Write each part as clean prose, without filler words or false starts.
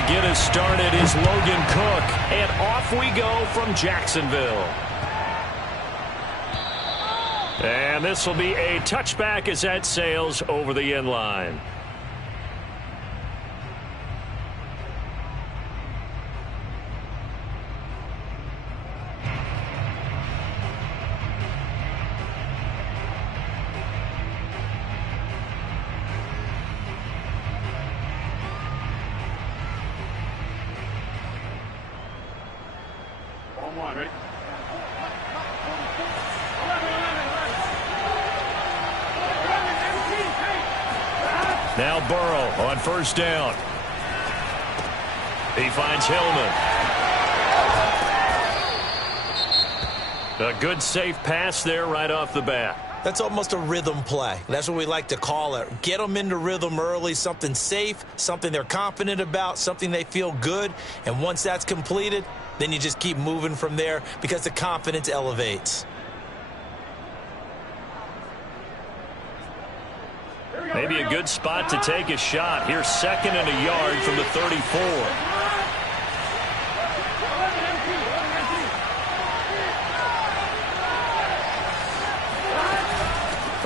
to get us started is Logan Cook. And off we go from Jacksonville. And this will be a touchback as that sails over the end line. Now Burrow on first down. He finds Hillman. A good safe pass there right off the bat. That's almost a rhythm play. That's what we like to call it. Get them into rhythm early, something safe, something they're confident about, something they feel good. And once that's completed, then you just keep moving from there because the confidence elevates. Maybe a good spot to take a shot. Here's 2nd and a yard from the 34.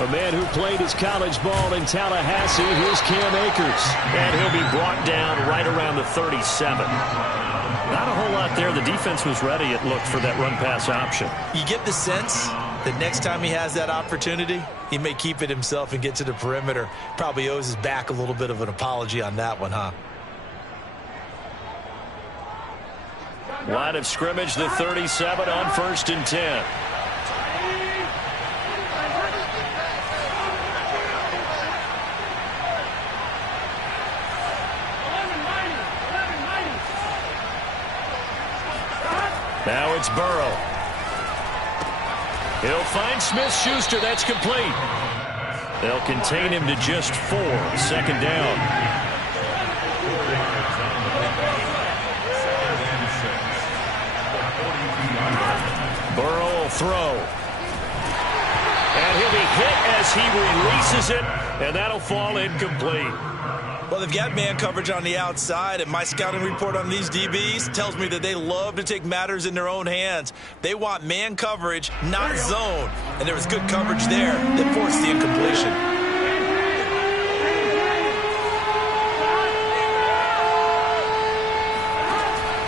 A man who played his college ball in Tallahassee, here's Cam Akers. And he'll be brought down right around the 37. Not a whole lot there. The defense was ready, it looked, for that run-pass option. You get the sense that next time he has that opportunity, he may keep it himself and get to the perimeter. Probably owes his back a little bit of an apology on that one, huh? Line of scrimmage, the 37 on 1st and 10. Now it's Burrow. He'll find Smith-Schuster. That's complete. They'll contain him to just 4. 2nd down. Burrow will throw. And he'll be hit as he releases it, and that'll fall incomplete. Well, they've got man coverage on the outside, and my scouting report on these DBs tells me that they love to take matters in their own hands. They want man coverage, not zone. And there was good coverage there that forced the incompletion.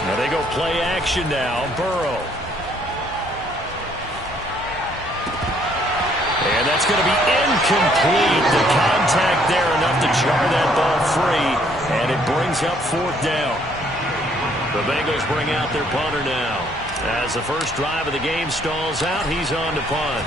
Now they go play action now. Burrow. And that's going to be incomplete. The contact there enough to jar that ball free, and it brings up 4th down. The Bengals bring out their punter now. As the first drive of the game stalls out, he's on to punt.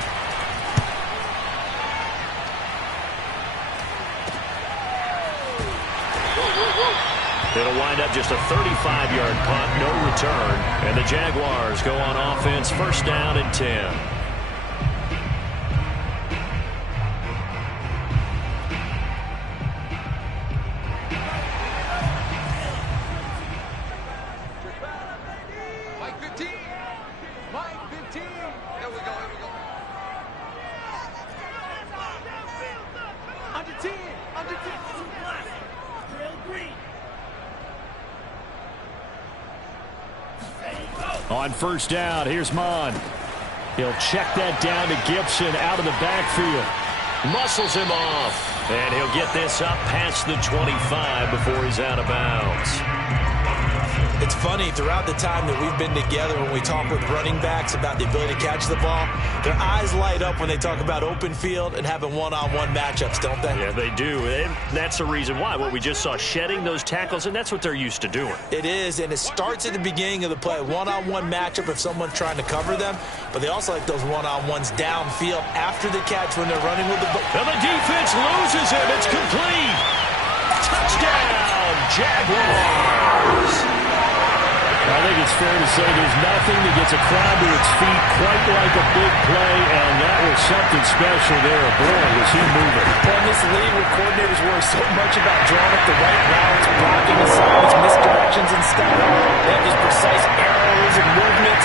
It'll wind up just a 35-yard punt, no return, and the Jaguars go on offense, 1st down and 10. On 1st down, here's Mon. He'll check that down to Gibson out of the backfield. Muscles him off. And he'll get this up past the 25 before he's out of bounds. It's funny, throughout the time that we've been together, when we talk with running backs about the ability to catch the ball, their eyes light up when they talk about open field and having one-on-one matchups, don't they? Yeah, they do. And that's the reason why. What we just saw, shedding those tackles, and that's what they're used to doing. It is, and it starts at the beginning of the play. One-on-one matchup if someone's trying to cover them, but they also like those one-on-ones downfield after the catch when they're running with the ball. And the defense loses him. It's complete. Touchdown, Jaguars. I think it's fair to say there's nothing that gets a crowd to its feet quite like a big play, and that was something special there. Boy, was he moving. Well, in this league where coordinators worry so much about drawing up the right routes, blocking assignments, misdirections, and stuff, they have these precise arrows and movements.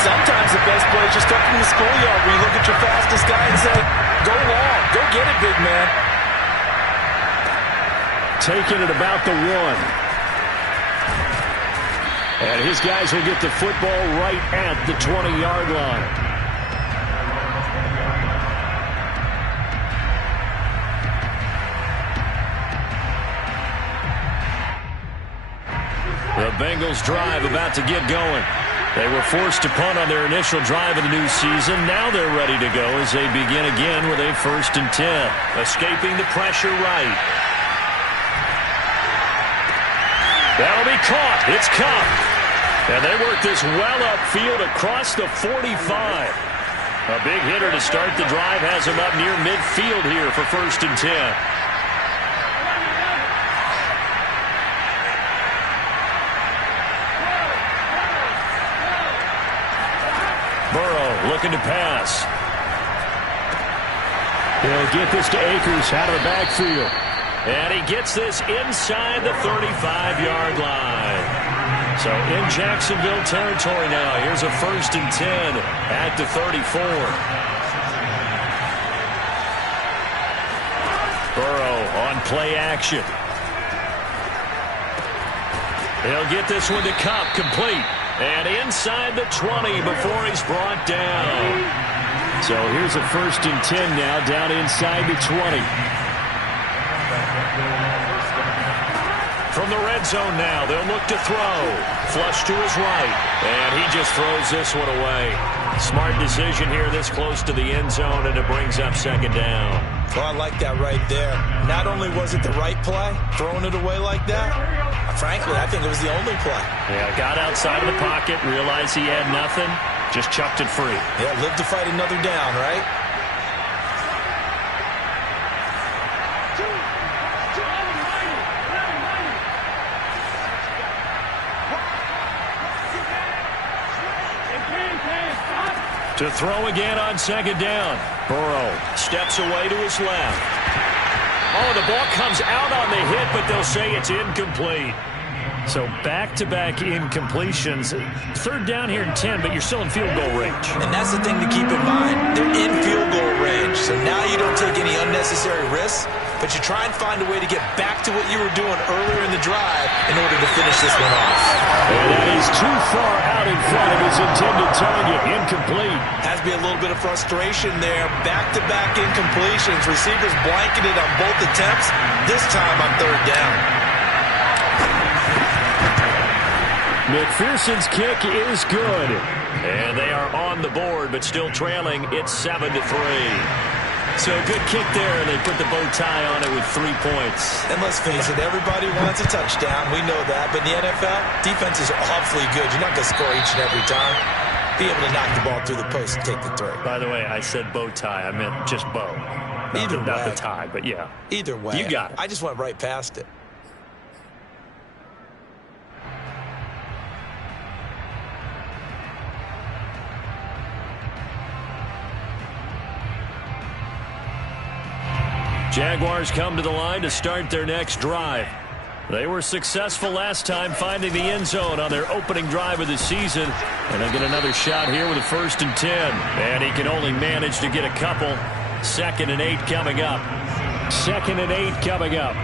Sometimes the best play is just up in the schoolyard where you look at your fastest guy and say, go long, go get it, big man. Taking it about the 1. And his guys will get the football right at the 20-yard line. The Bengals drive about to get going. They were forced to punt on their initial drive of the new season. Now they're ready to go as they begin again with a 1st and 10. Escaping the pressure right. That'll be caught. It's Cup. And they work this well upfield across the 45. A big hitter to start the drive has him up near midfield here for 1st and 10. Burrow looking to pass. He'll get this to Akers out of the backfield. And he gets this inside the 35-yard line. So in Jacksonville territory now. Here's a 1st and 10 at the 34. Burrow on play action. He'll get this one to Cup, complete. And inside the 20 before he's brought down. So here's a 1st and 10 now down inside the 20. From the red zone now, they'll look to throw. Flush to his right. And he just throws this one away. Smart decision here this close to the end zone, and it brings up 2nd down. Well, I like that right there. Not only was it the right play, throwing it away like that, frankly, I think it was the only play. Yeah, got outside of the pocket, realized he had nothing, just chucked it free. Yeah, live to fight another down, right? To throw again on 2nd down. Burrow steps away to his left. Oh, the ball comes out on the hit, but they'll say it's incomplete. So back-to-back incompletions. 3rd down here in 10, but you're still in field goal range. And that's the thing to keep in mind. They're in field goal range. So now you don't take any unnecessary risks, but you try and find a way to get back to what you were doing earlier in the drive in order to finish this one off. And that is too far out in front of his intended target. Incomplete. Has to be a little bit of frustration there. Back-to-back incompletions. Receivers blanketed on both attempts. This time on 3rd down. McPherson's kick is good. And they are on the board, but still trailing. It's 7-3. So a good kick there, and they put the bow tie on it with 3 points. And let's face it, everybody wants a touchdown. We know that. But in the NFL, defenses are awfully good. You're not going to score each and every time. Be able to knock the ball through the post and take the 3. By the way, I said bow tie. I meant just bow. Not the tie, but yeah. Either way. You got it. I just went right past it. Jaguars come to the line to start their next drive. They were successful last time finding the end zone on their opening drive of the season. And they get another shot here with a 1st and 10. And he can only manage to get a couple. 2nd and 8 coming up. 2nd and 8 coming up.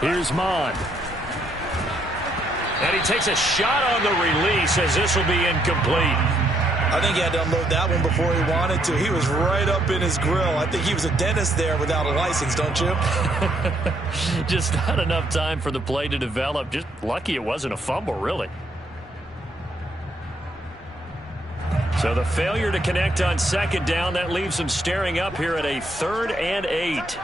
Here's Mond. And he takes a shot on the release as this will be incomplete. I think he had to unload that one before he wanted to. He was right up in his grill. I think he was a dentist there without a license, don't you? Just not enough time for the play to develop. Just lucky it wasn't a fumble, really. So the failure to connect on 2nd down, that leaves him staring up here at a 3rd and 8.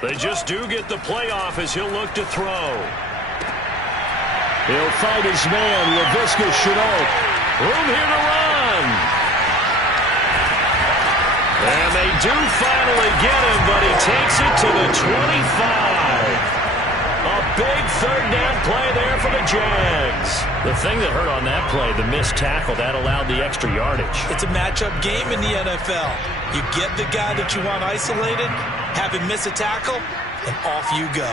They just do get the playoff as he'll look to throw. He'll find his man, Laviska Shenault. Room here to run. And they do finally get him, but he takes it to the 25. A big third down play there for the Jags. The thing that hurt on that play, the missed tackle, that allowed the extra yardage. It's a matchup game in the NFL. You get the guy that you want isolated, have him miss a tackle, and off you go.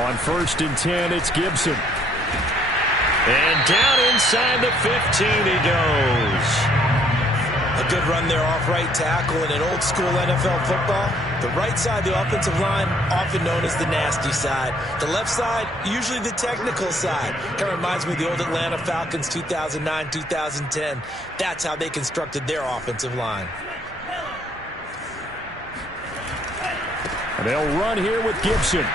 On 1st and 10, it's Gibson. And down inside the 15 he goes. A good run there off right tackle in an old school NFL football. The right side of the offensive line, often known as the nasty side. The left side, usually the technical side. Kind of reminds me of the old Atlanta Falcons 2009, 2010. That's how they constructed their offensive line. And they'll run here with Gibson.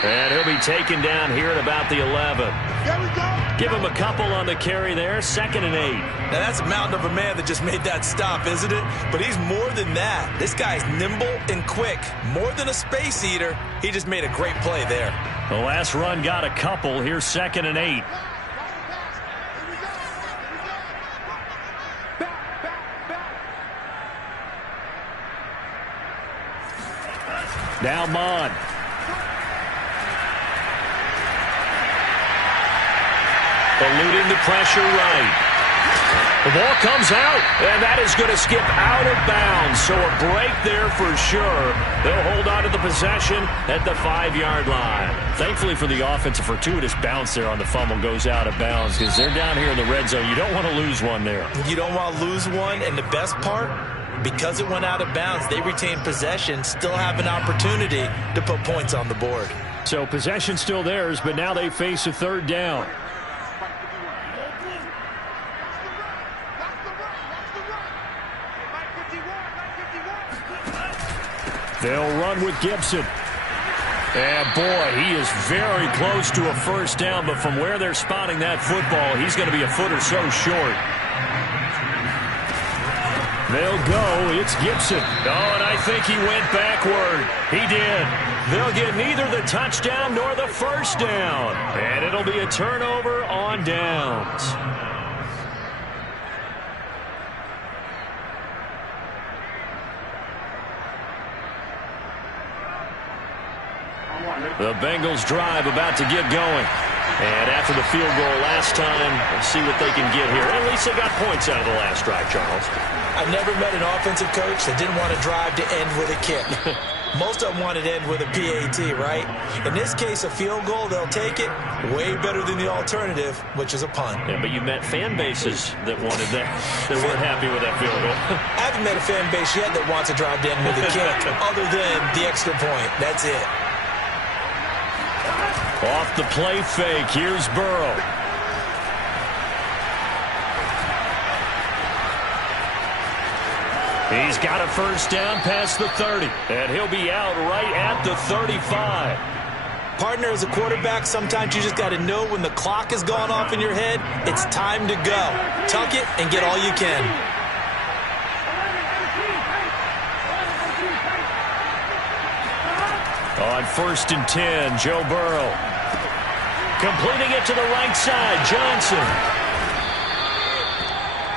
And he'll be taken down here at about the 11. Here we go. Give him a couple on the carry there. 2nd and 8. Now, that's a mountain of a man that just made that stop, isn't it? But he's more than that. This guy's nimble and quick. More than a space eater. He just made a great play there. The last run got a couple. Here's 2nd and 8. Now Mon. Eluding the pressure right. The ball comes out, and that is going to skip out of bounds. So a break there for sure. They'll hold on to the possession at the 5-yard line. Thankfully for the offense, a fortuitous bounce there on the fumble goes out of bounds because they're down here in the red zone. You don't want to lose one there. You don't want to lose one, and the best part, because it went out of bounds, they retain possession, still have an opportunity to put points on the board. So possession still theirs, but now they face a 3rd down. They'll run with Gibson. And boy, he is very close to a 1st down, but from where they're spotting that football, he's going to be a foot or so short. They'll go. It's Gibson. Oh, and I think he went backward. He did. They'll get neither the touchdown nor the 1st down. And it'll be a turnover on downs. The Bengals drive about to get going. And after the field goal last time, we'll see what they can get here. At least they got points out of the last drive, Charles. I've never met an offensive coach that didn't want to drive to end with a kick. Most of them wanted to end with a PAT, right? In this case, a field goal, they'll take it. Way better than the alternative, which is a punt. Yeah, but you met fan bases that wanted that, that weren't happy with that field goal. I haven't met a fan base yet that wants to drive to end with a kick, other than the extra point. That's it. Off the play fake, here's Burrow. He's got a 1st down past the 30, and he'll be out right at the 35. Partner, as a quarterback, sometimes you just got to know when the clock has gone off in your head, it's time to go. Tuck it and get all you can. On 1st and 10, Joe Burrow. Completing it to the right side, Johnson.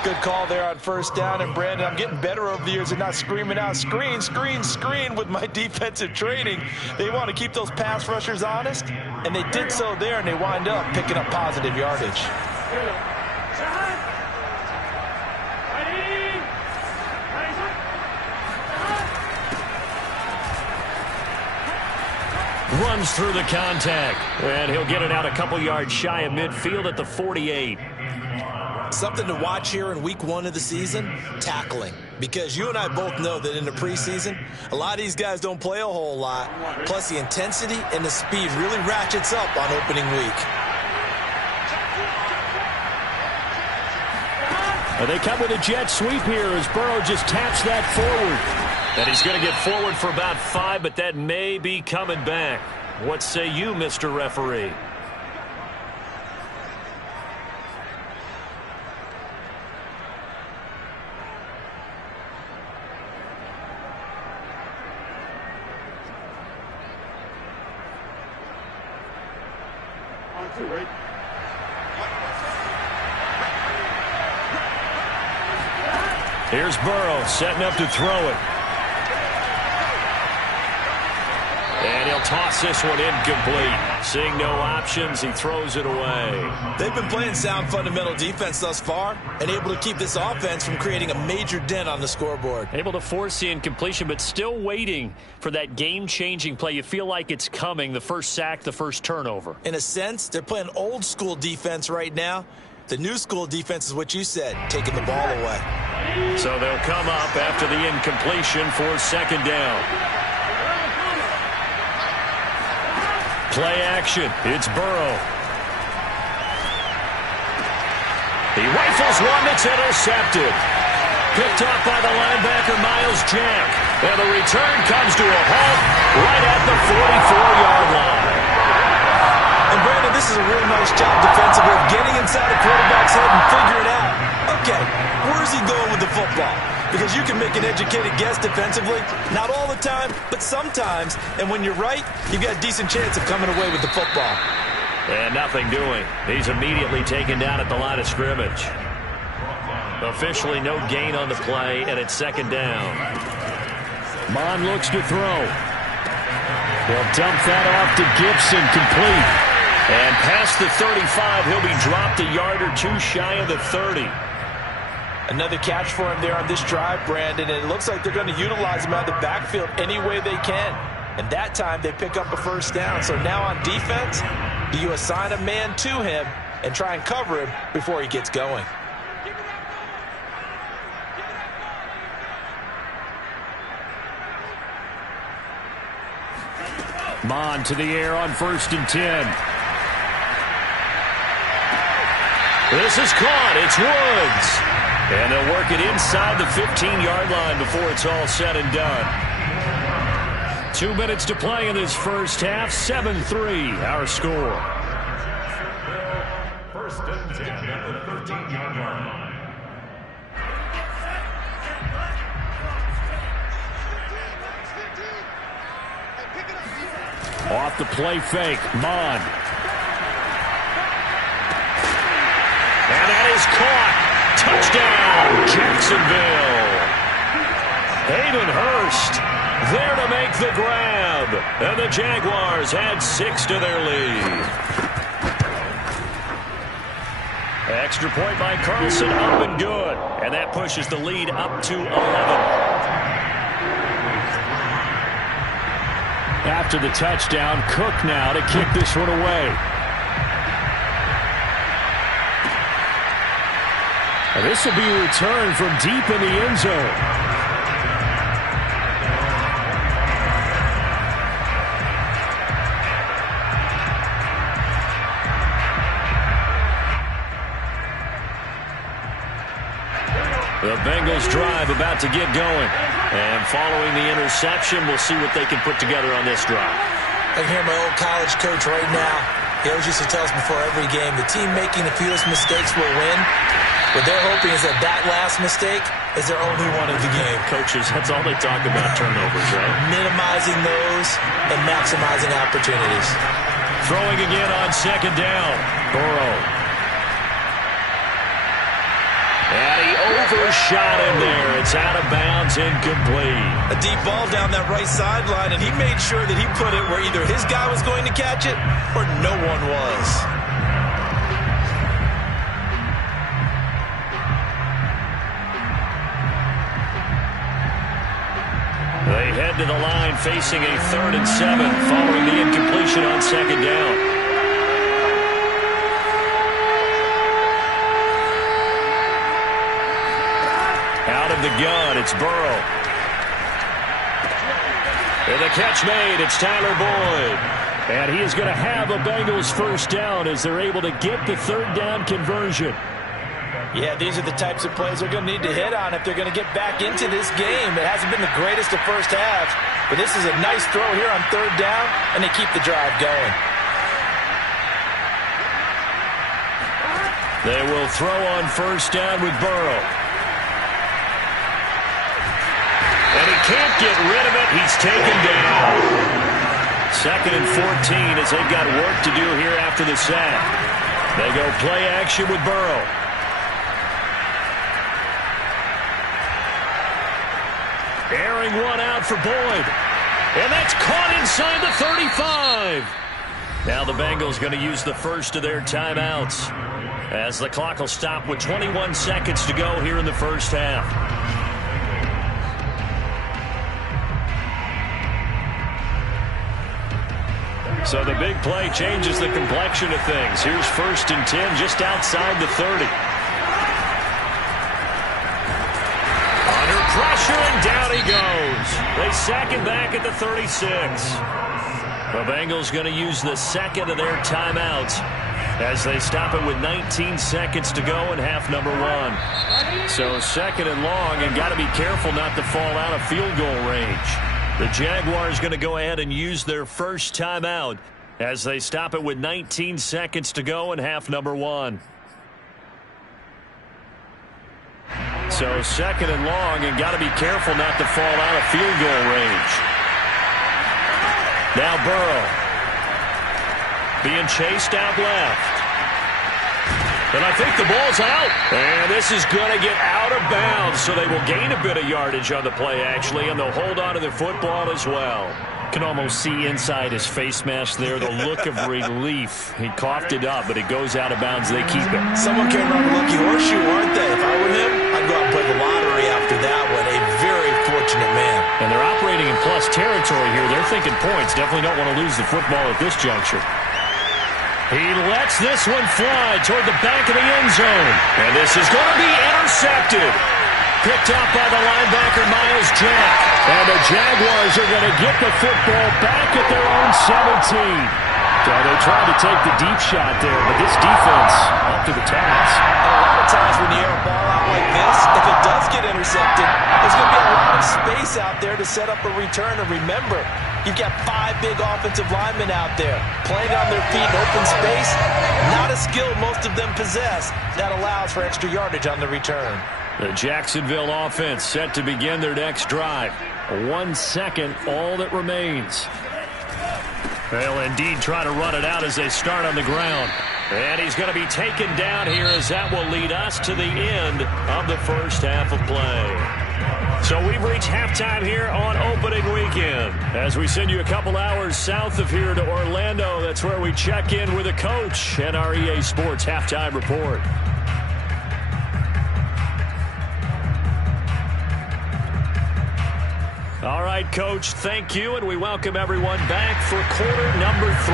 Good call there on 1st down. And, Brandon, I'm getting better over the years and not screaming out, screen, screen, screen with my defensive training. They want to keep those pass rushers honest, and they did so there, and they wind up picking up positive yardage. Runs through the contact, and he'll get it out a couple yards shy of midfield at the 48. Something to watch here in week 1 of the season, tackling. Because you and I both know that in the preseason, a lot of these guys don't play a whole lot. Plus, the intensity and the speed really ratchets up on opening week. Well, they come with a jet sweep here as Burrow just taps that forward. And he's going to get forward for about 5, but that may be coming back. What say you, Mr. Referee? Here's Burrow setting up to throw it. They'll toss this one incomplete. Seeing no options, he throws it away. They've been playing sound fundamental defense thus far and able to keep this offense from creating a major dent on the scoreboard. Able to force the incompletion, but still waiting for that game-changing play. You feel like it's coming, the first sack, the first turnover. In a sense, they're playing old-school defense right now. The new-school defense is what you said, taking the ball away. So they'll come up after the incompletion for second down. Play action. It's Burrow. He rifles one that's intercepted. Picked off by the linebacker, Miles Jack. And the return comes to a halt right at the 44-yard line. And Brandon, this is a real nice job defensively of getting inside the quarterback's head and figuring out, okay, where's he going with the football? Because you can make an educated guess defensively, not all the time, but sometimes. And when you're right, you've got a decent chance of coming away with the football. And nothing doing. He's immediately taken down at the line of scrimmage. Officially no gain on the play, and it's second down. Mon looks to throw. They'll dump that off to Gibson, complete. And past the 35, he'll be dropped a yard or two shy of the 30. Another catch for him there on this drive, Brandon, and it looks like they're going to utilize him out of the backfield any way they can. And that time they pick up a first down. So now on defense, do you assign a man to him and try and cover him before he gets going? Mon to the air on 1st and 10. This is caught. It's Woods. And they'll work it inside the 15-yard line before it's all said and done. 2 minutes to play in this first half. 7-3, our score. 1st and 10 at the 13-yard line. Off the play fake, Mon. And that is caught. Touchdown, Jacksonville. Hayden Hurst there to make the grab. And the Jaguars add 6 to their lead. Extra point by Carlson, up and good. And that pushes the lead up to 11. After the touchdown, Cook now to kick this one away. And this will be a return from deep in the end zone. The Bengals drive about to get going. And following the interception, we'll see what they can put together on this drive. I can hear my old college coach right now. He always used to tell us before every game, the team making the fewest mistakes will win. What they're hoping is that that last mistake is their only one of the game. Coaches, that's all they talk about, turnovers, right? Minimizing those and maximizing opportunities. Throwing again on second down. Burrow. And he overshot him there. It's out of bounds, incomplete. A deep ball down that right sideline, and he made sure that he put it where either his guy was going to catch it or no one was. They head to the line facing a 3rd and 7 following the incompletion on second down. Out of the gun, it's Burrow. And the catch made, it's Tyler Boyd. And he is going to have a Bengals first down as they're able to get the 3rd down conversion. Yeah, these are the types of plays they're going to need to hit on if they're going to get back into this game. It hasn't been the greatest of first halves, but this is a nice throw here on 3rd down, and they keep the drive going. They will throw on 1st down with Burrow. And he can't get rid of it. He's taken down. 2nd and 14 as they've got work to do here after the sack. They go play action with Burrow. Airing one out for Boyd. And that's caught inside the 35. Now the Bengals going to use the first of their timeouts, as the clock will stop with 21 seconds to go here in the first half. So the big play changes the complexion of things. Here's 1st and 10 just outside the 30. Under pressure, and down he goes. They sack him back at the 36. The Bengals going to use the second of their timeouts as they stop it with 19 seconds to go in half number 1. So 2nd and long, and got to be careful not to fall out of field goal range. The Jaguars going to go ahead and use their first timeout as they stop it with 19 seconds to go in half number 1. So 2nd and long, and got to be careful not to fall out of field goal range. Now Burrow being chased out left. And I think the ball's out. And this is going to get out of bounds, so they will gain a bit of yardage on the play, actually, and they'll hold on to the football as well. Can almost see inside his face mask there the look of relief. He coughed it up, but it goes out of bounds. They keep it. Someone came around a lucky horseshoe, aren't they? If I were him, I'd go out and play the lottery after that one. A very fortunate man. And they're operating in plus territory here. They're thinking points. Definitely don't want to lose the football at this juncture. He lets this one fly toward the back of the end zone. And this is going to be intercepted. Picked up by the linebacker, Myles Jack. And the Jaguars are going to get the football back at their own 17. So they tried to take the deep shot there, but this defense up to the task. A lot of times when you air a ball out like this, if it does get intercepted, there's going to be a lot of space out there to set up a return. And remember, you've got 5 big offensive linemen out there playing on their feet in open space. Not a skill most of them possess that allows for extra yardage on the return. The Jacksonville offense set to begin their next drive. 1 second, all that remains. They'll indeed try to run it out as they start on the ground. And he's going to be taken down here, as that will lead us to the end of the first half of play. So we've reached halftime here on opening weekend. As we send you a couple hours south of here to Orlando, that's where we check in with the coach and our EA Sports halftime report. All right, Coach, thank you, and we welcome everyone back for quarter number 3.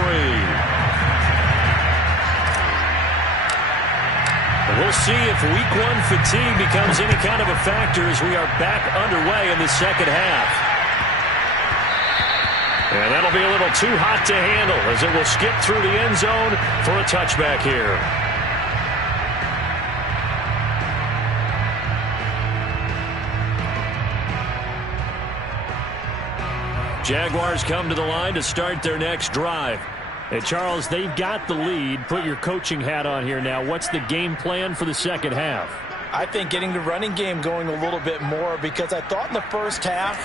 We'll see if week 1 fatigue becomes any kind of a factor as we are back underway in the second half. And that'll be a little too hot to handle as it will skip through the end zone for a touchback here. Jaguars come to the line to start their next drive. Hey, Charles, they've got the lead. Put your coaching hat on here now. What's the game plan for the second half? I think getting the running game going a little bit more, because I thought in the first half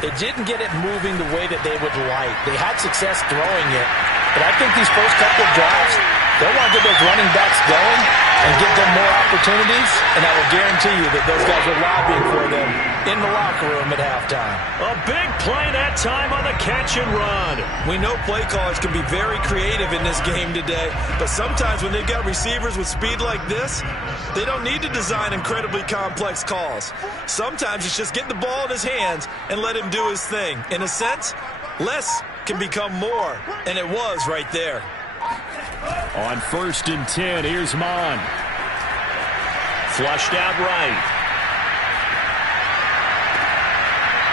they didn't get it moving the way that they would like. They had success throwing it, but I think these first couple of drives, they'll want to get those running backs going and give them more opportunities, and I will guarantee you that those guys are lobbying for them in the locker room at halftime. A big play that time on the catch and run. We know play callers can be very creative in this game today, but sometimes when they've got receivers with speed like this, they don't need to design incredibly complex calls. Sometimes it's just get the ball in his hands and let him do his thing. In a sense, less can become more, and it was right there. On 1st and 10, here's Mon. Flushed out right.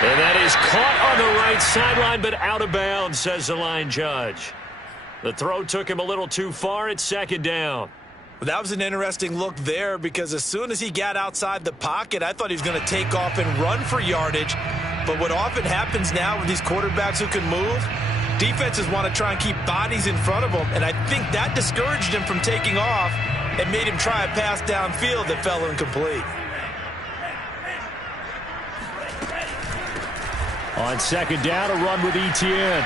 And that is caught on the right sideline, but out of bounds, says the line judge. The throw took him a little too far. It's 2nd down. That was an interesting look there, because as soon as he got outside the pocket, I thought he was going to take off and run for yardage. But what often happens now with these quarterbacks who can move, defenses want to try and keep bodies in front of them, and I think that discouraged him from taking off and made him try a pass downfield that fell incomplete. On 2nd down, a run with Etienne.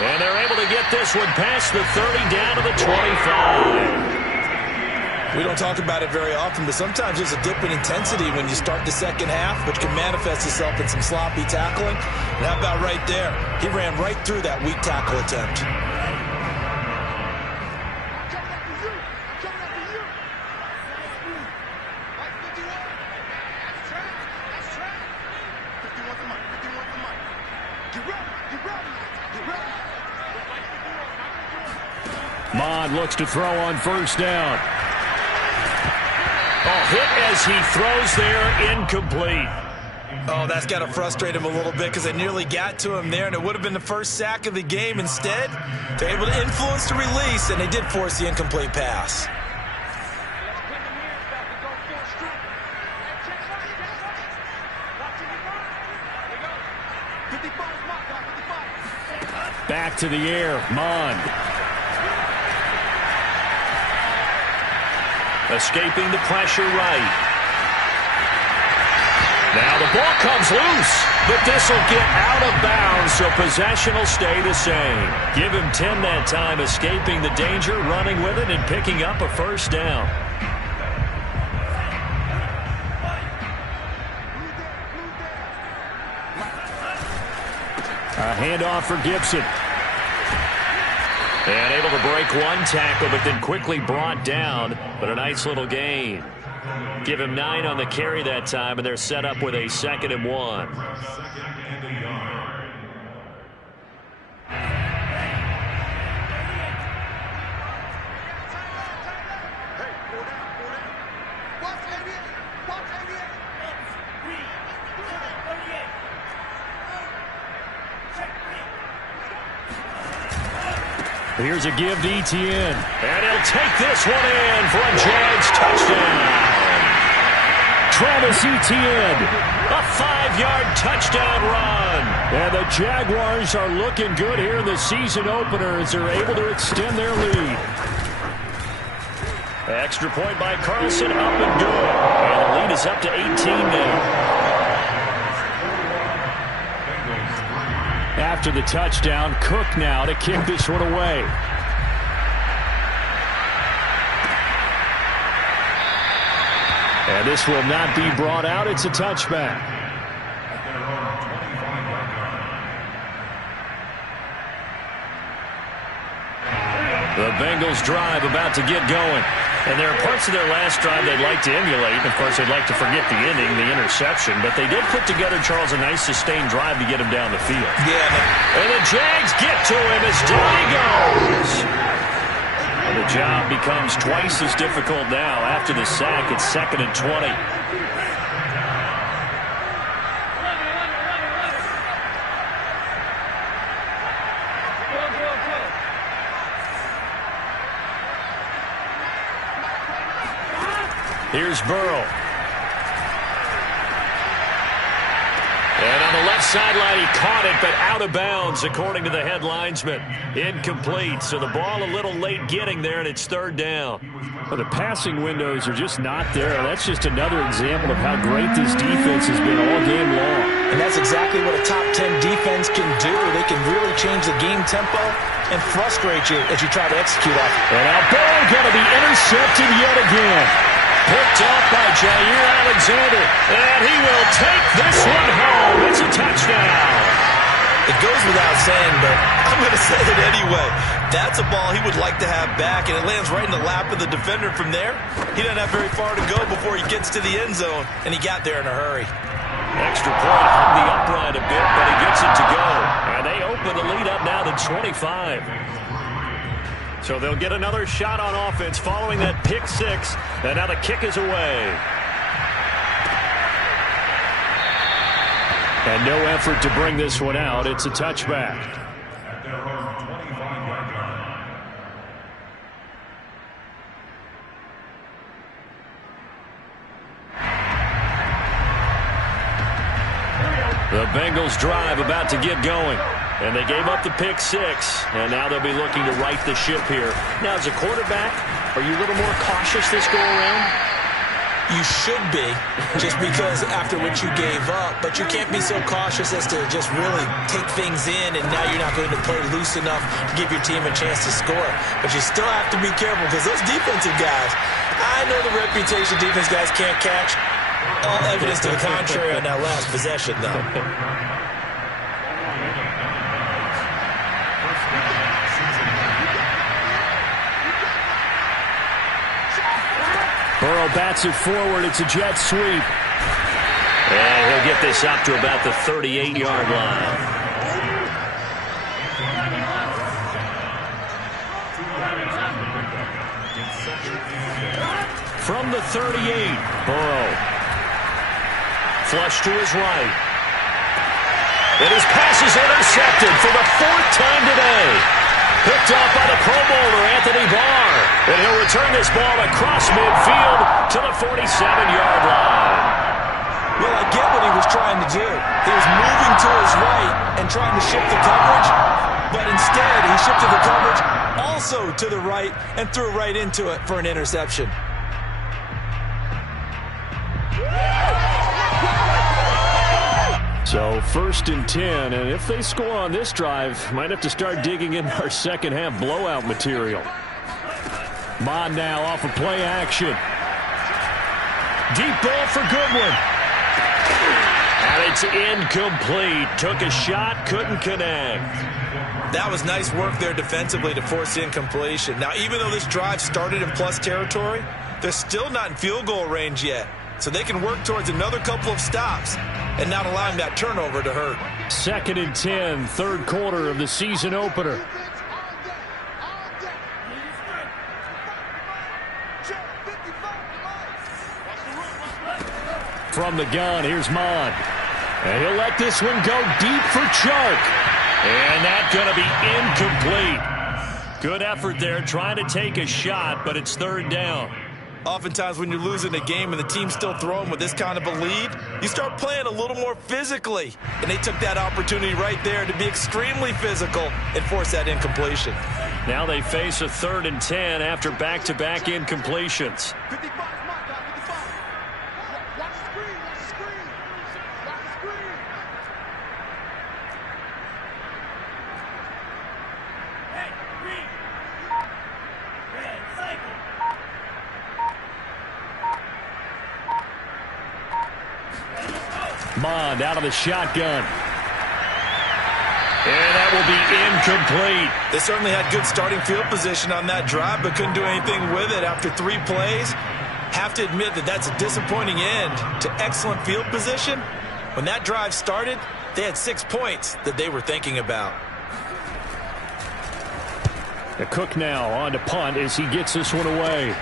And they're able to get this one past the 30 down to the 25. We don't talk about it very often, but sometimes there's a dip in intensity when you start the second half, which can manifest itself in some sloppy tackling. And how about right there? He ran right through that weak tackle attempt. Mond looks to throw on first down. Oh, hit as he throws there, incomplete. Oh, that's got to frustrate him a little bit because they nearly got to him there, and it would have been the first sack of the game. Instead, they're able to influence the release, and they did force the incomplete pass. Back to the air, Mond. Escaping the pressure right. Now the ball comes loose, but this will get out of bounds, so possession will stay the same. Give him 10 that time, escaping the danger, running with it, and picking up a first down. A handoff for Gibson. And able to break one tackle, but then quickly brought down. But a nice little gain. Give him 9 on the carry that time, and they're set up with a 2nd and 1. Here's a give to Etienne. And he'll take this one in for a JagS touchdown. Travis Etienne, a 5-yard touchdown run. And the Jaguars are looking good here in the season opener as they're able to extend their lead. Extra point by Carlson, up and good. And the lead is up to 18 now. After the touchdown, Cook now to kick this one away. And this will not be brought out. It's a touchback. The Bengals drive about to get going. And there are parts of their last drive they'd like to emulate. And of course, they'd like to forget the ending, the interception. But they did put together, Charles, a nice sustained drive to get him down the field. Yeah. And the JagS get to him as down he goes. And the job becomes twice as difficult now. After the sack, it's 2nd and 20. Here's Burrow. And on the left sideline, he caught it, but out of bounds, according to the head linesman. Incomplete, so the ball a little late getting there, and it's 3rd down. Well, the passing windows are just not there. That's just another example of how great this defense has been all game long. And that's exactly what a top 10 defense can do. They can really change the game tempo and frustrate you as you try to execute off it. And now Burrow going to be intercepted yet again. Picked off by Jair Alexander, and he will take this one home. It's a touchdown. It goes without saying, but I'm going to say it anyway. That's a ball he would like to have back, and it lands right in the lap of the defender from there. He doesn't have very far to go before he gets to the end zone, and he got there in a hurry. Extra point, hung the upright a bit, but he gets it to go. And they open the lead up now to 25. So they'll get another shot on offense following that pick 6. And now the kick is away. And no effort to bring this one out. It's a touchback. At their own 25-yard line. The Bengals drive about to get going. And they gave up the pick 6, and now they'll be looking to right the ship here. Now, as a quarterback, are you a little more cautious this go-around? You should be, just because after what you gave up, but you can't be so cautious as to just really take things in, and now you're not going to play loose enough to give your team a chance to score. But you still have to be careful, because those defensive guys, I know the reputation defense guys can't catch. All evidence to the contrary on that last possession, though. Burrow bats it forward. It's a jet sweep. And he'll get this up to about the 38-yard line. From the 38, Burrow. Flush to his right. And his pass is intercepted for the 4th time today. Picked off by the Pro Bowler, Anthony Barr. And he'll return this ball across midfield to the 47-yard line. Well, I get what he was trying to do. He was moving to his right and trying to shift the coverage, but instead he shifted the coverage also to the right and threw right into it for an interception. So 1st and 10, and if they score on this drive, might have to start digging in our second half blowout material. Bond now off of play action. Deep ball for Goodwin. And it's incomplete. Took a shot, couldn't connect. That was nice work there defensively to force the incompletion. Now, even though this drive started in plus territory, they're still not in field goal range yet. So they can work towards another couple of stops and not allowing that turnover to hurt. 2nd and 10, 3rd quarter of the season opener. From the gun, here's Mond. And he'll let this one go deep for Chark. And that's going to be incomplete. Good effort there, trying to take a shot, but it's 3rd down. Oftentimes when you're losing a game and the team's still throwing with this kind of a lead, you start playing a little more physically. And they took that opportunity right there to be extremely physical and force that incompletion. Now they face a 3rd and 10 after back-to-back incompletions. Mond out of the shotgun. And that will be incomplete. They certainly had good starting field position on that drive, but couldn't do anything with it after 3 plays. Have to admit that that's a disappointing end to excellent field position. When that drive started, they had 6 points that they were thinking about. The Cook now on to punt as he gets this one away.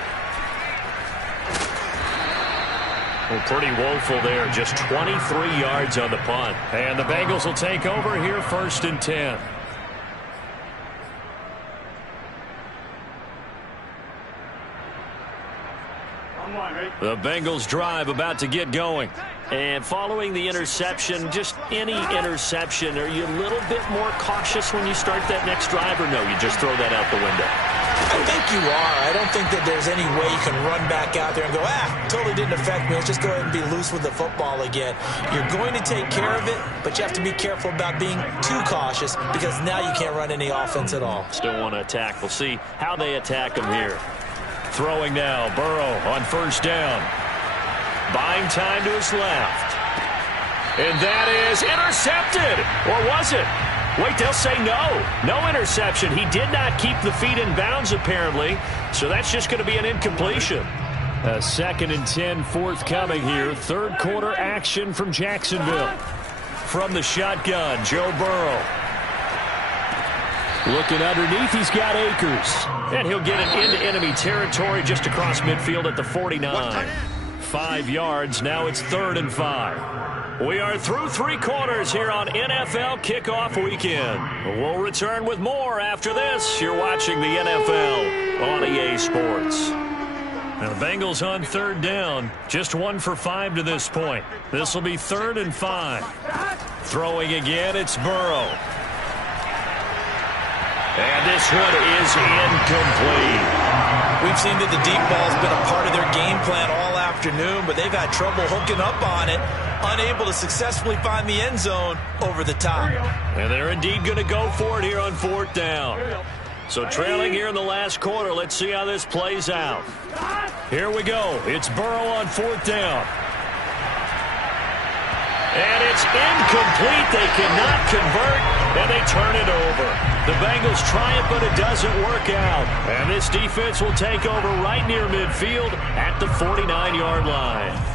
Well, pretty woeful there. Just 23 yards on the punt. And the Bengals will take over here 1st and 10. The Bengals drive about to get going. And following the interception, just any interception, are you a little bit more cautious when you start that next drive, or no, you just throw that out the window? I think you are. I don't think that there's any way you can run back out there and go, totally didn't affect me. Let's just go ahead and be loose with the football again. You're going to take care of it, but you have to be careful about being too cautious, because now you can't run any offense at all. Still want to attack. We'll see how they attack him here. Throwing now, Burrow on 1st down. Buying time to his left. And that is intercepted. Or was it? Wait, they'll say no. No interception. He did not keep the feet in bounds, apparently. So that's just going to be an incompletion. A 2nd and 10 forthcoming here. 3rd quarter action from Jacksonville. From the shotgun, Joe Burrow. Looking underneath, he's got Akers. And he'll get it into enemy territory just across midfield at the 49. 5 yards. Now it's 3rd and 5. We are through 3 quarters here on NFL Kickoff Weekend. We'll return with more after this. You're watching the NFL on EA Sports. Now the Bengals on 3rd down. Just 1 for 5 to this point. This will be 3rd and 5. Throwing again, it's Burrow. And this one is incomplete. We've seen that the deep ball has been a part of their game plan all afternoon, but they've had trouble hooking up on it, unable to successfully find the end zone over the top. And they're indeed going to go for it here on 4th down. So trailing here in the last quarter, let's see how this plays out. Here we go. It's Burrow on 4th down. And it's incomplete. They cannot convert, and they turn it over. The Bengals try it, but it doesn't work out. And this defense will take over right near midfield at the 49-yard line.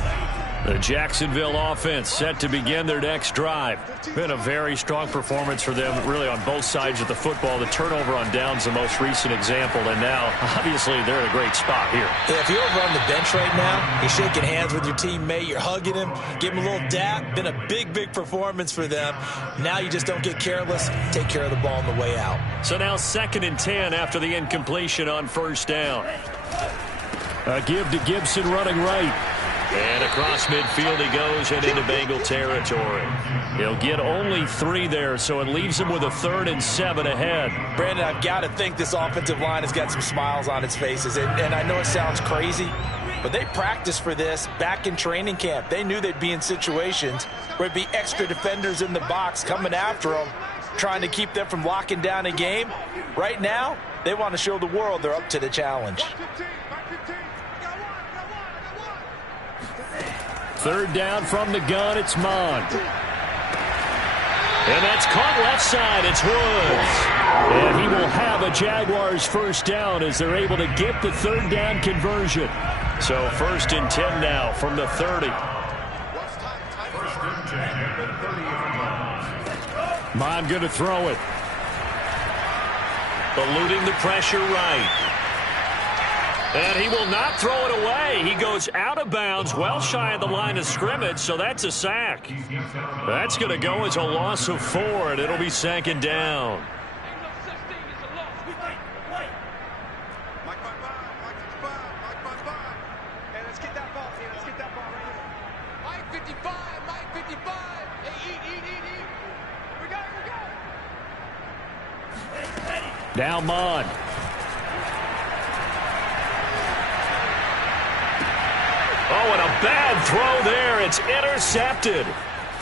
The Jacksonville offense set to begin their next drive. Been a very strong performance for them, really, on both sides of the football. The turnover on downs the most recent example, and now, obviously, they're in a great spot here. Yeah, if you're over on the bench right now, you're shaking hands with your teammate, you're hugging him, give him a little dap. Been a big, big performance for them. Now you just don't get careless. Take care of the ball on the way out. So now 2nd and 10 after the incompletion on 1st down. A give to Gibson running right. And across midfield he goes and into Bengal territory. He'll get only 3 there, so it leaves him with a 3rd and 7 ahead. Brandon, I've got to think this offensive line has got some smiles on its faces. And I know it sounds crazy, but they practiced for this back in training camp. They knew they'd be in situations where there'd be extra defenders in the box coming after them, trying to keep them from locking down a game. Right now, they want to show the world they're up to the challenge. 3rd down from the gun, it's Mond. And that's caught left side, it's Woods. And he will have a Jaguars 1st down as they're able to get the 3rd down conversion. So 1st and 10 now from the 30. Mond going to throw it. Eluding the pressure right. And he will not throw it away. He goes out of bounds, well shy of the line of scrimmage, so that's a sack. That's going to go as a loss of 4, and it'll be 2nd down. Now Mond. Oh, and a bad throw there. It's intercepted.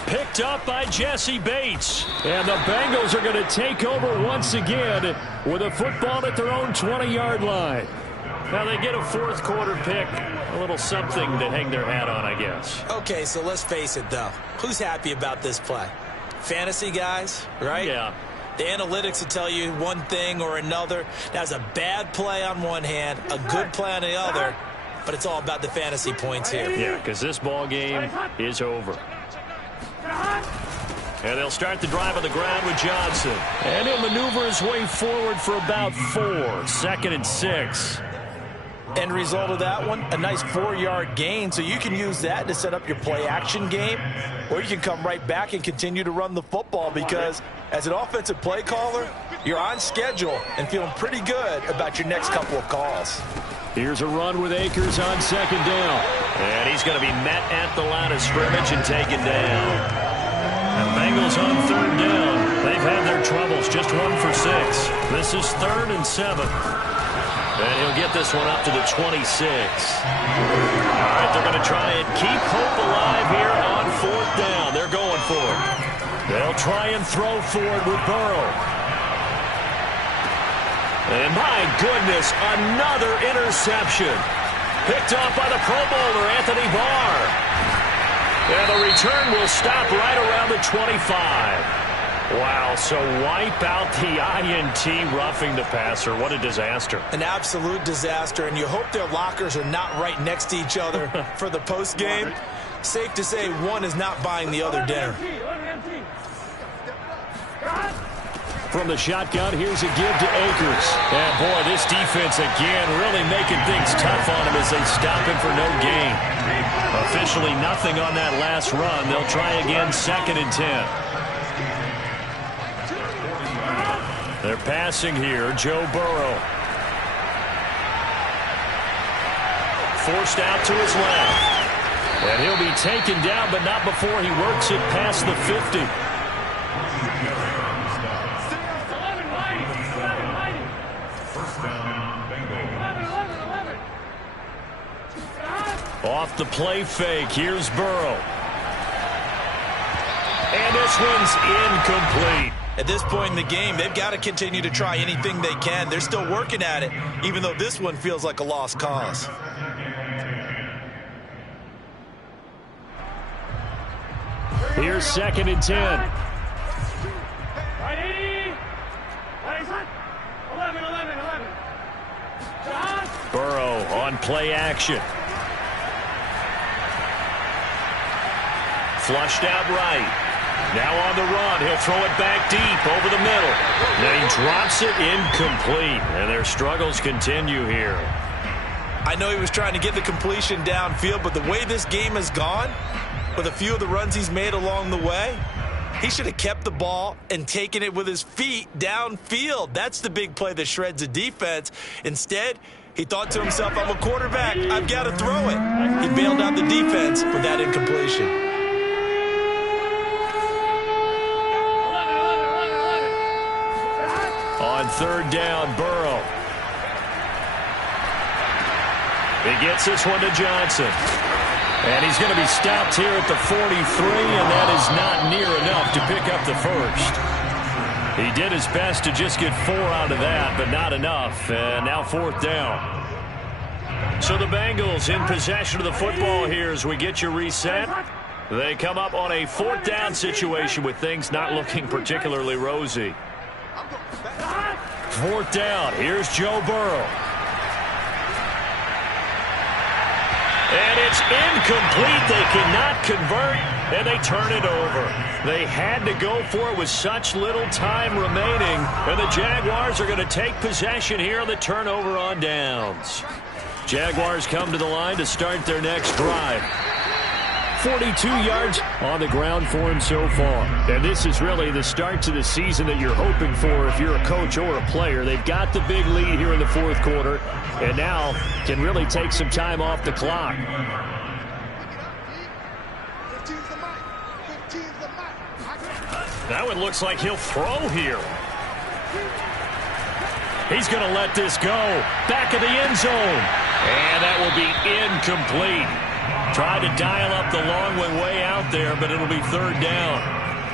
Picked up by Jesse Bates. And the Bengals are going to take over once again with a football at their own 20-yard line. Now they get a 4th quarter pick. A little something to hang their hat on, I guess. Okay, so let's face it, though. Who's happy about this play? Fantasy guys, right? Yeah. The analytics will tell you one thing or another. That's a bad play on one hand, a good play on the other. But it's all about the fantasy points here. Yeah, because this ball game is over. And they'll start the drive on the ground with Johnson. And he'll maneuver his way forward for about 4. 2nd and 6. End result of that one, a nice 4-yard gain. So you can use that to set up your play-action game. Or you can come right back and continue to run the football because as an offensive play caller, you're on schedule and feeling pretty good about your next couple of calls. Here's a run with Akers on 2nd down. And he's going to be met at the line of scrimmage and taken down. And Bengals on 3rd down. They've had their troubles, just 1 for 6. This is 3rd and 7. And he'll get this one up to the 26. All right, they're going to try and keep hope alive here on 4th down. They're going for it. They'll try and throw for it with Burrow. And my goodness, another interception. Picked off by the Pro Bowler, Anthony Barr. And the return will stop right around the 25. Wow, so wipe out the INT roughing the passer. What a disaster. An absolute disaster, and you hope their lockers are not right next to each other for the postgame. Safe to say one is not buying the other dinner. From the shotgun, here's a give to Akers. And boy, this defense again really making things tough on him as they stop him for no gain. Officially nothing on that last run. They'll try again, 2nd and 10. They're passing here, Joe Burrow. Forced out to his left. And he'll be taken down, but not before he works it past the 50. Off the play fake, here's Burrow. And this one's incomplete. At this point in the game, they've got to continue to try anything they can. They're still working at it, even though this one feels like a lost cause. Here's 2nd and 10. Burrow on play action. Flushed out right. Now on the run. He'll throw it back deep over the middle. Then he drops it incomplete. And their struggles continue here. I know he was trying to get the completion downfield, but the way this game has gone, with a few of the runs he's made along the way, he should have kept the ball and taken it with his feet downfield. That's the big play that shreds a defense. Instead, he thought to himself, I'm a quarterback. I've got to throw it. He bailed out the defense with that incompletion. On 3rd down, Burrow. He gets this one to Johnson. And he's going to be stopped here at the 43, and that is not near enough to pick up the first. He did his best to just get 4 out of that, but not enough. And now 4th down. So the Bengals in possession of the football here as we get you reset. They come up on a 4th down situation with things not looking particularly rosy. 4th down. Here's Joe Burrow. And it's incomplete. They cannot convert, and they turn it over. They had to go for it with such little time remaining, and the Jaguars are going to take possession here on the turnover on downs. Jaguars come to the line to start their next drive. 42 yards on the ground for him so far. And this is really the start to the season that you're hoping for if you're a coach or a player. They've got the big lead here in the 4th quarter, and now can really take some time off the clock. That one looks like he'll throw here. He's going to let this go. Back of the end zone. And that will be incomplete. Tried to dial up the long way out there, but it'll be 3rd down.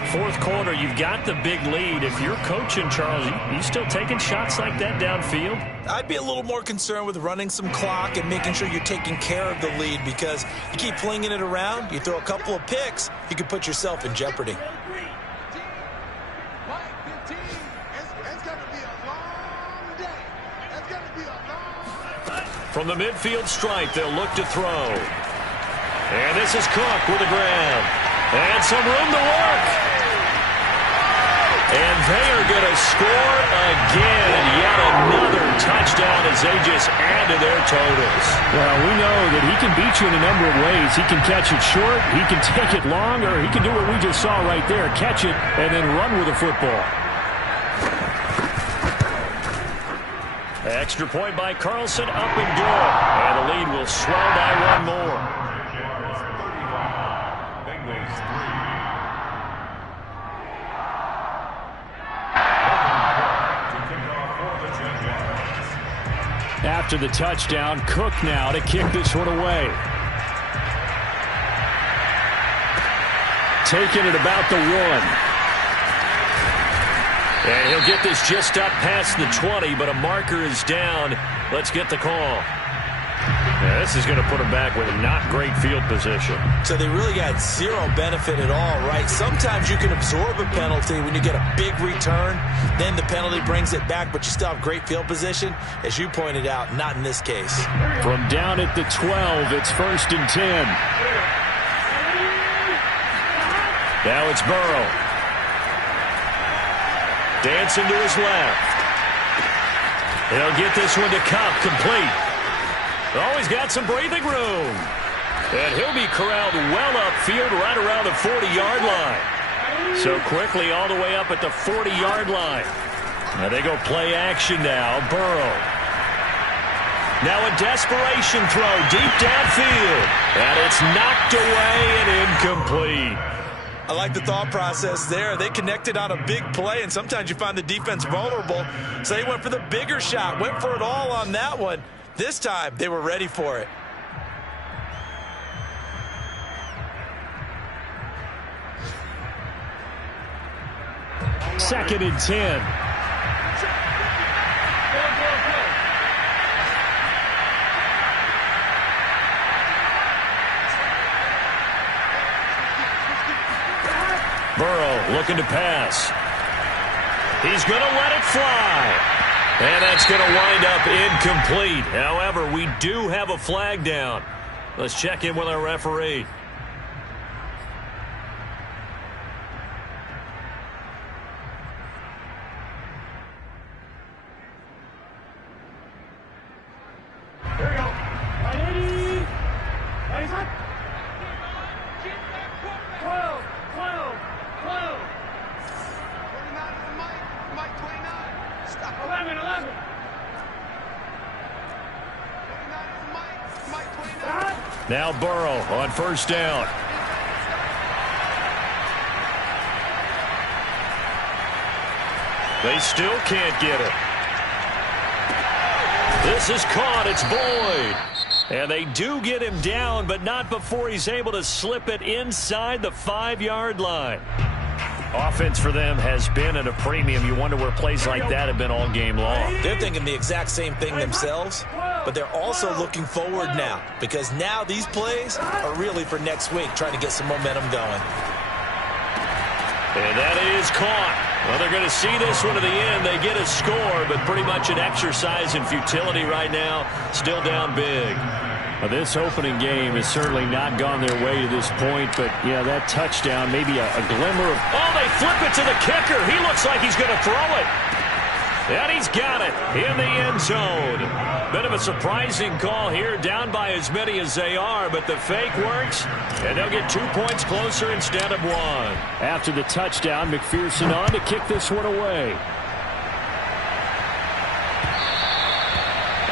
4th quarter, you've got the big lead. If you're coaching, Charles, you still taking shots like that downfield? I'd be a little more concerned with running some clock and making sure you're taking care of the lead, because you keep flinging it around, you throw a couple of picks, you can put yourself in jeopardy. From the midfield stripe, they'll look to throw. And this is Cook with the grab. And some room to work. And they are going to score again. Yet another touchdown as they just add to their totals. Well, we know that he can beat you in a number of ways. He can catch it short, he can take it long, or he can do what we just saw right there, catch it and then run with the football. Extra point by Carlson, up and good. And the lead will swell by 1 more. After the touchdown, Cook now to kick this one away. Taking it about the 1. And he'll get this just up past the 20, but a marker is down. Let's get the call. Yeah, this is going to put him back with a not great field position. So they really got zero benefit at all, right? Sometimes you can absorb a penalty when you get a big return. Then the penalty brings it back, but you still have great field position. As you pointed out, not in this case. From down at the 12, it's 1st and 10. Now it's Burrow. Dancing to his left. He'll get this one to Cup, complete. Oh, he's got some breathing room. And he'll be corralled well upfield right around the 40-yard line. So quickly all the way up at the 40-yard line. Now they go play action now. Burrow. Now a desperation throw deep downfield. And it's knocked away and incomplete. I like the thought process there. They connected on a big play, and sometimes you find the defense vulnerable. So they went for the bigger shot, went for it all on that one. This time, they were ready for it. 2nd and 10. Burrow looking to pass. He's going to let it fly. And that's going to wind up incomplete. However, we do have a flag down. Let's check in with our referee. There you go. Ready? Ready, set. 12, 12, 12. 29 is Mike 29. Stop. 11, 11. 29 is Mike 29. Now Burrow on 1st down. They still can't get it. This is caught. It's Boyd. And they do get him down, but not before he's able to slip it inside the 5-yard line. Offense for them has been at a premium. You wonder where plays like that have been all game long. They're thinking the exact same thing themselves, but they're also looking forward now because now these plays are really for next week, trying to get some momentum going. And that is caught. Well, they're going to see this one to the end. They get a score, but pretty much an exercise in futility right now. Still down big. Well, this opening game has certainly not gone their way to this point, but, yeah, that touchdown, maybe a glimmer of... Oh, they flip it to the kicker. He looks like he's going to throw it. And he's got it in the end zone. Bit of a surprising call here, down by as many as they are, but the fake works, and they'll get 2 points closer instead of 1. After the touchdown, McPherson on to kick this one away.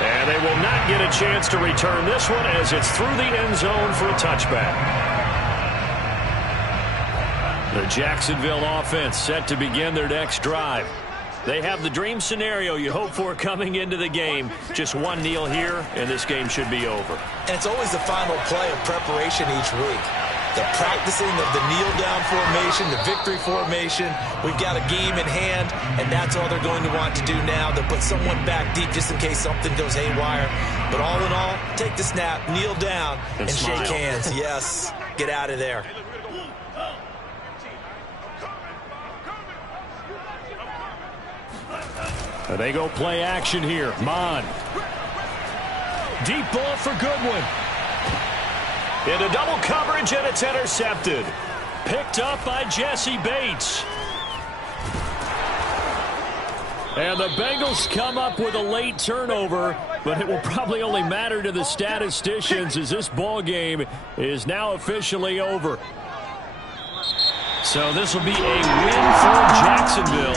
And they will not get a chance to return this one as it's through the end zone for a touchback. The Jacksonville offense set to begin their next drive. They have the dream scenario you hope for coming into the game. Just one kneel here, and this game should be over. And it's always the final play of preparation each week. The practicing of the kneel-down formation, the victory formation. We've got a game in hand, and that's all they're going to want to do now. They'll put someone back deep just in case something goes haywire. But all in all, take the snap, kneel down, and shake hands. Yes, get out of there. They go play action here. Mon. Deep ball for Goodwin. Into double coverage, and it's intercepted. Picked up by Jesse Bates. And the Bengals come up with a late turnover, but it will probably only matter to the statisticians as this ball game is now officially over. So this will be a win for Jacksonville.